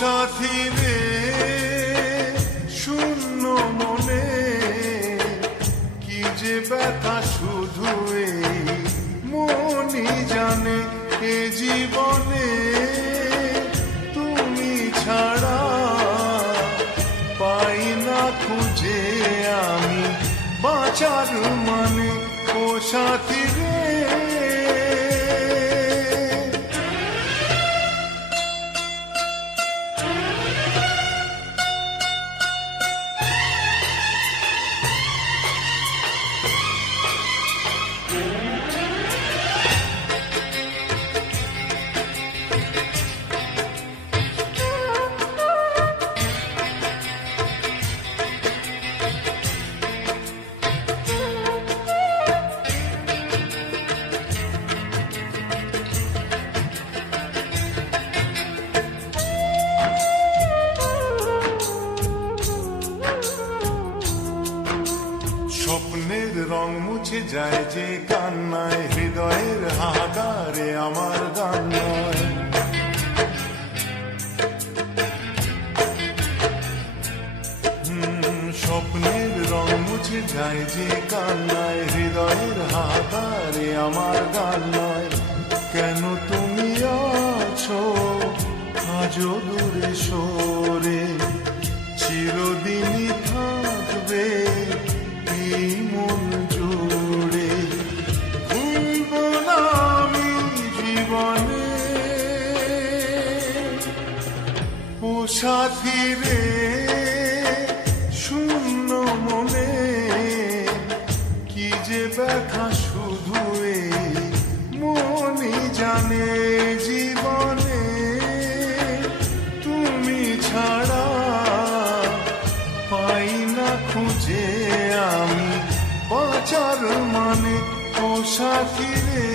সাথী রে শূন্য মনে কি যে ব্যথা শুধু এই মনই জানে। এ জীবনে তুমি ছাড়া পাই না খুঁজে আমি বাঁচার মানে। ও সাথী রে স্বপ্নের রং মুছে যায় যে কান্নায়, হৃদয়ের হাহাকারে আমার গান নয়। স্বপ্নের রং মুছে যায় যে কান্নায়, হৃদয়ের হাহাকারে আমার গান নয়। কেন তুমি আছো আজও দূরে সরে, চিরদিনই থাকবে এই মন জুড়ে। ভুলব না আমি জীবনে ও সাথী রে শূন্য মনে কি যে ব্যথা শুধু এই মনই জানে। জীবনে তুমি ছাড়া পাই না খুঁজে আমি বাঁচার মানে। ও সাথী রে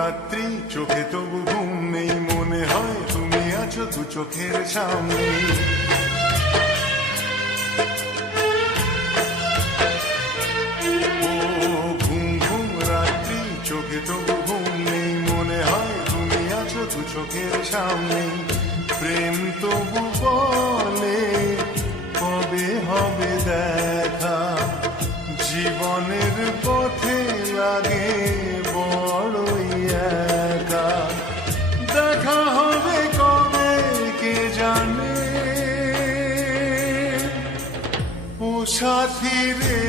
রাত্রি চোখে তবু ঘুম নেই, মনে হয় তুমি আছো দু চোখের সামনে। ও ঘুম ঘুম রাত্রি চোখে তবু ঘুম নেই, মনে হয় তুমি আছো দু চোখের সামনে। প্রেম তবু বলে কবে হবে দেখা, জীবনের পথে লাগে বড়ই একা। দেখা হবে কবে কে জানে ও সাথী রে